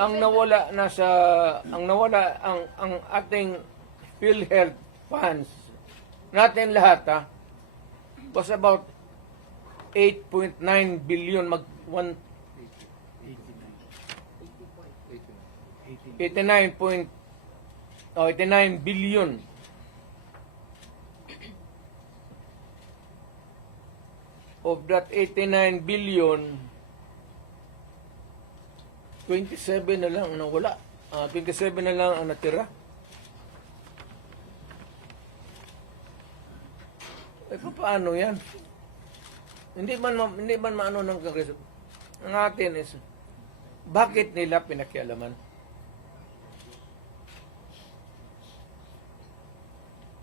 ang nawala ang ating PhilHealth funds natin lahat was about 8.9 billion 89 billion. Of that 89 billion, 27 na lang ang nawala. 27 na lang ang natira. Paano yan? Hindi man maano ng Kongreso. Ang atin is, bakit nila pinakialaman?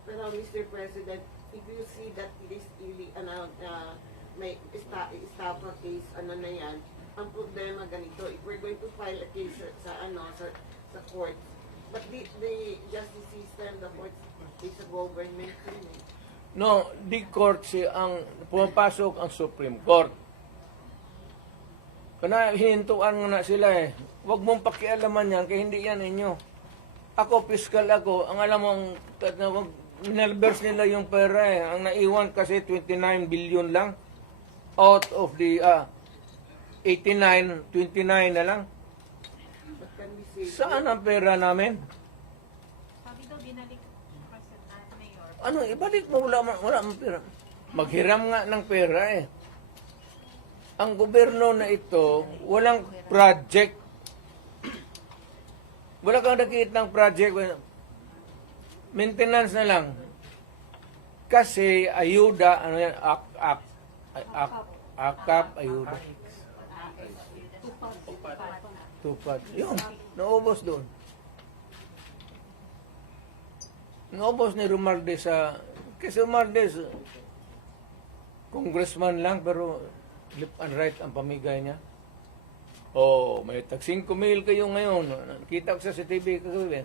Pero Mr. President, if you see that it is really may estafa case, na yan, ang problema ganito, if we're going to file a case sa court, but the justice system, the court is a government thing. No, the court ang pumapasok ang Supreme Court. Kana hinintuan na sila Huwag mong pakialaman yan, kaya hindi yan inyo. Ako, fiscal ako, ang alam mong minalbers nila yung pera Ang naiwan kasi 29 billion lang. Out of the 89, 29 na lang. Saan ang pera namin? Sabi daw, binalik Mayor. Ano, ibalik mo, wala mang pera. Maghiram nga ng pera Ang gobyerno na ito, walang project. Wala kang nakikita ng project. Maintenance na lang. Kasi ayuda, akap, ayuda. Tupad. Yun, naubos doon. Naubos ni Romualdez kasi Romualdez, congressman lang, pero left and right ang pamigay niya. May tag 5,000 kayo ngayon. Kita ko sa TV kagabi.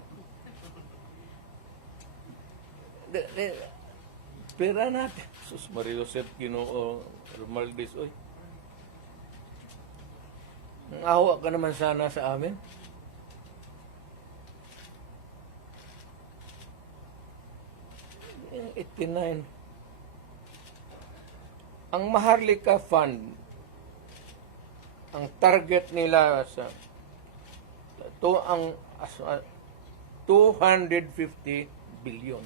Pera natin. Sus Mario Joseph Ginoo Romualdez, oy. Ang awa ka naman sana sa amin. Yung 89. Ang Maharlika Fund, ang target nila ang 250 billion.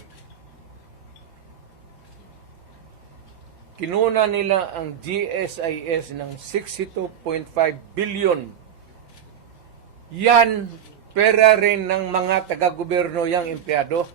Kinuna nila ang GSIS ng 62.5 billion. Yan, pera rin ng mga taga-gobyerno yang empleyado.